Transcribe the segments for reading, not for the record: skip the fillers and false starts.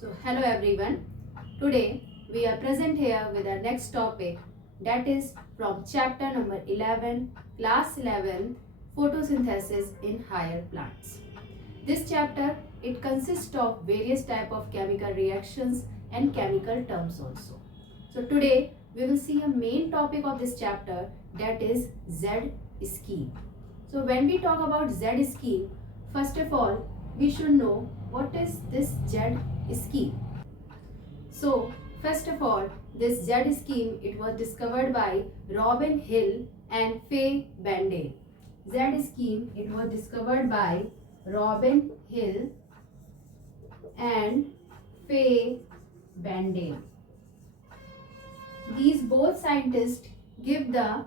So hello everyone. Today we are present here with our next topic, that is from chapter number 11, class 11, photosynthesis in higher plants. This chapter it consists of various type of chemical reactions and chemical terms also. So today we will see a main topic of this chapter, that is Z scheme. So when we talk about Z scheme, first of all we should know what is this Z scheme. So first of all, this Z scheme it was discovered by Robin Hill and Faye Bandale. Z scheme it was discovered by Robin Hill and Faye Bandale. These both scientists give the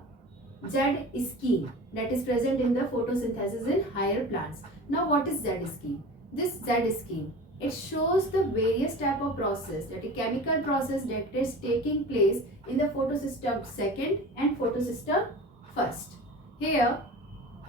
Z scheme that is present in the photosynthesis in higher plants. Now what is Z scheme? This Z scheme it shows the various type of process, that a chemical process that is taking place in the photosystem second and photosystem first. Here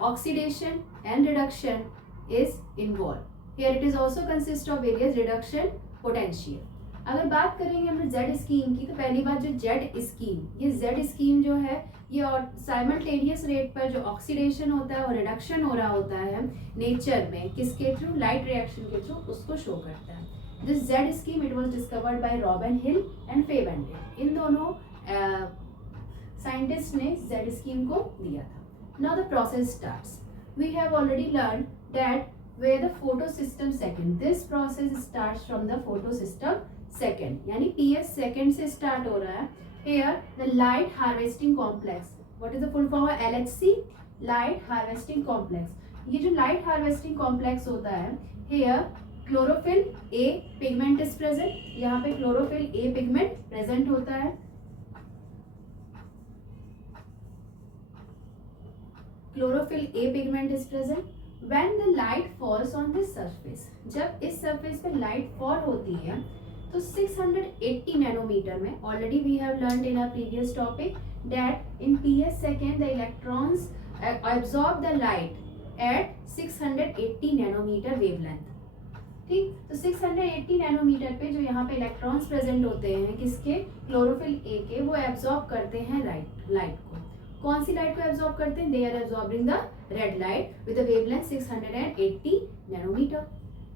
oxidation and reduction is involved. Here it is also consists of various reduction potential. अगर बात करेंगे हम Z scheme की, तो पहली बात जो Z scheme, ये Z स्कीम जो है ये साइमल्टेनियस रेट पर जो ऑक्सीडेशन होता है और रिडक्शन हो रहा होता है नेचर में, किसके थ्रू, लाइट रिएक्शन के थ्रू, उसको शो करता है. This Z scheme it was discovered by robin hill and फे बैंडेल. इन दोनों साइंटिस्ट ने Z स्कीम को दिया था. Now the process starts. We have already learn that where the photosystem second, this process starts from the photosystem second, यानी PS second से start हो रहा है. Here the light harvesting complex, what is the full form of LHC? Light harvesting complex. ये जो light harvesting complex होता है, here chlorophyll A pigment is present. यहाँ पे chlorophyll A pigment present होता है. Chlorophyll A pigment is present. When the light falls on this surface, जब इस surface पे light fall होती है तो 680 नैनोमीटर में, already we have learned in our previous topic that in PS second the electrons absorb the light at 680 nanometer wavelength. ठीक, तो 680 nanometre पे जो यहाँ पे इलेक्ट्रॉन्स प्रेजेंट होते हैं किसके, क्लोरोफिल ए के, वो एब्जॉर्ब करते हैं लाइट को. कौन सी लाइट को एब्जॉर्ब करते हैं? They are absorbing the red light with the wavelength 680 nanometer.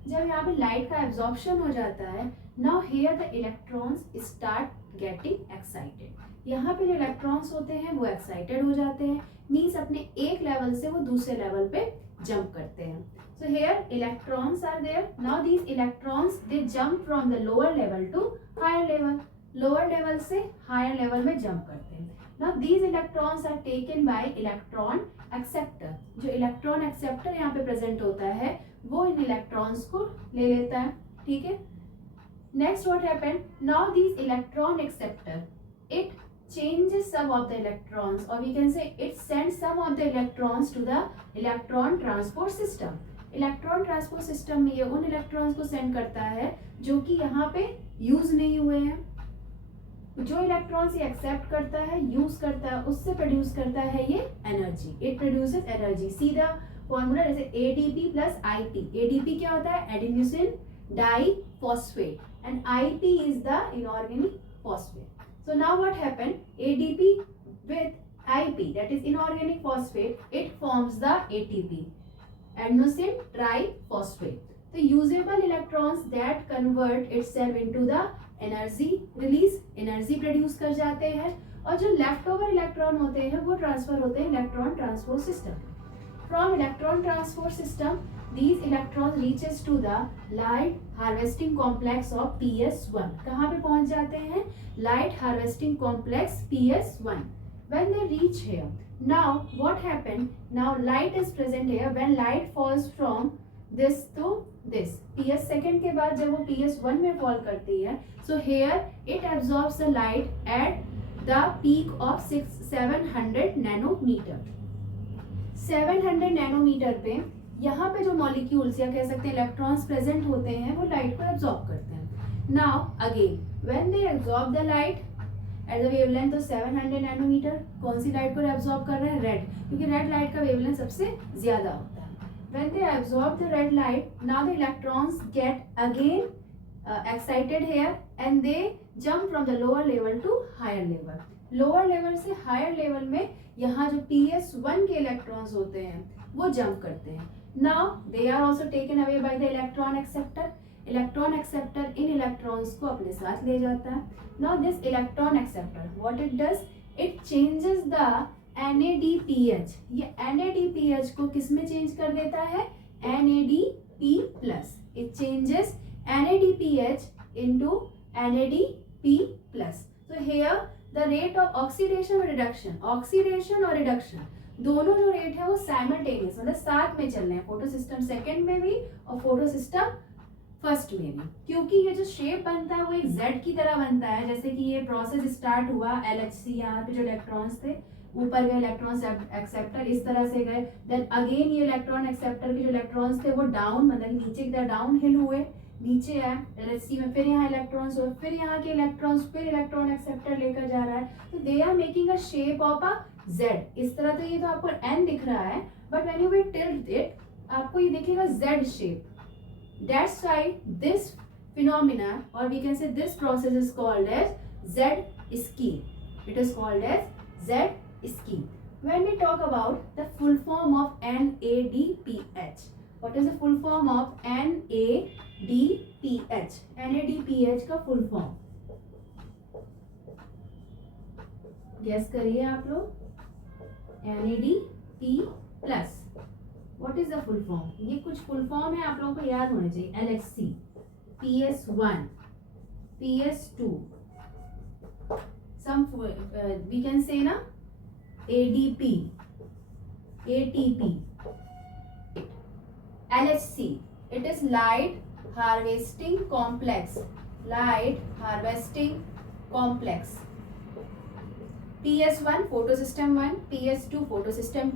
जब यहाँ पे लाइट का एब्जॉर्प्शन हो जाता है, now here the electrons start getting excited. यहाँ पे जो इलेक्ट्रॉन्स होते हैं वो एक्साइटेड हो जाते हैं, मीन्स अपने एक लेवल से वो दूसरे लेवल पे जंप करते हैं. So here electrons are there. Now these electrons they jump from the lower level to higher level. Lower level से higher level में jump करते हैं. Now these electrons are taken by electron acceptor. जो electron acceptor यहाँ पे present होता है वो इन electrons को ले लेता है. ठीक है. Next what happened? Now these electron acceptor it changes some of the electrons, or we can say it sends some of the electrons to the electron transport system. Electron transport system में ये उन electrons को send करता है जो कि यहाँ पे यूज नहीं हुए हैं. जो इलेक्ट्रॉन्स ये एक्सेप्ट करता है, यूज करता है, उससे प्रोड्यूस करता है ये एनर्जी. It produces energy. सीधा फॉर्मूला जैसे ADP प्लस IP. ADP क्या होता है? Adenosine diphosphate, and IP is the inorganic phosphate. So now what happened? ADP with IP, that is inorganic phosphate, it forms the ATP, adenosine triphosphate. The usable electrons that convert itself into the energy release, energy produce कर जाते हैं, और जो left over electron होते हैं वो transfer होते हैं electron transport system. From electron transport system, these electrons reaches to the light harvesting complex of PS1. कहाँ पे पहुँच जाते हैं? Light harvesting complex PS1. When they reach here, now what happened? Now light is present here. When light falls from this to this, PS second के बाद जब वो PS1 में fall करती है, so here it absorbs the light at the peak of 700 nanometer. 700 nanometre पे यहाँ पे जो मॉलिक्यूल्स या कह सकते हैं इलेक्ट्रॉन्स प्रेजेंट होते हैं वो लाइट को एब्जॉर्ब करते हैं. Now again when they absorb the light at the wavelength of 700 nanometer, कौन सी लाइट को एब्जॉर्ब कर रहे हैं? रेड, क्योंकि रेड लाइट का वेवलेंथ सबसे ज्यादा होता है. When they absorb the red light, now the electrons get again excited here and they jump from the lower level to higher level. lower level से higher level में यहाँ जो PS1 के electrons होते हैं वो jump करते हैं. Now they are also taken away by the electron acceptor. electron acceptor in electrons को अपने साथ ले जाता है. Now this electron acceptor what it does, it changes the NADPH. ये NADPH को किस में चेंज कर देता है, NADP+. It changes NADPH into NADP+. So here the rate of oxidation or reduction दोनों जो रेट है वो साइमल्टेनियस मतलब साथ में चल रहे हैं, फोटो सिस्टम सेकेंड में भी और फोटो सिस्टम फर्स्ट में भी. क्योंकि ये जो शेप बनता है वो एक Z की तरह बनता है. जैसे कि ये प्रोसेस स्टार्ट हुआ LHC, यहाँ पे जो इलेक्ट्रॉन्स थे ऊपर गए इलेक्ट्रॉन एक्सेप्टर इस तरह से गए, देन अगेन ये इलेक्ट्रॉन एक्सेप्टर के जो इलेक्ट्रॉन्स थे वो डाउन मतलब नीचे की तरह डाउन हिल हुए, नीचे आए LHC में, फिर यहाँ इलेक्ट्रॉन्स हुए, फिर यहाँ के इलेक्ट्रॉन्स फिर इलेक्ट्रॉन एक्सेप्टर लेकर जा रहा है. तो they are making a shape of a Z. इस तरह. तो ये तो आपको N दिख रहा है but when you will tilt it आपको ये दिखेगा Z shape. That's why this phenomena or we can say this process is called as Z scheme. It is called as Z scheme. When we talk about the full form of NADPH, what is the full form of NADPH? NADPH का full form guess करिए आप लोग. NADP+. What is the full form? ये कुछ full form है आप लोगों को याद होने चाहिए. LHC, PS1, PS2, some we can say ना ADP, ATP, LHC. It is light harvesting complex. Light harvesting complex. PS1 photosystem 1, PS2 photosystem 2.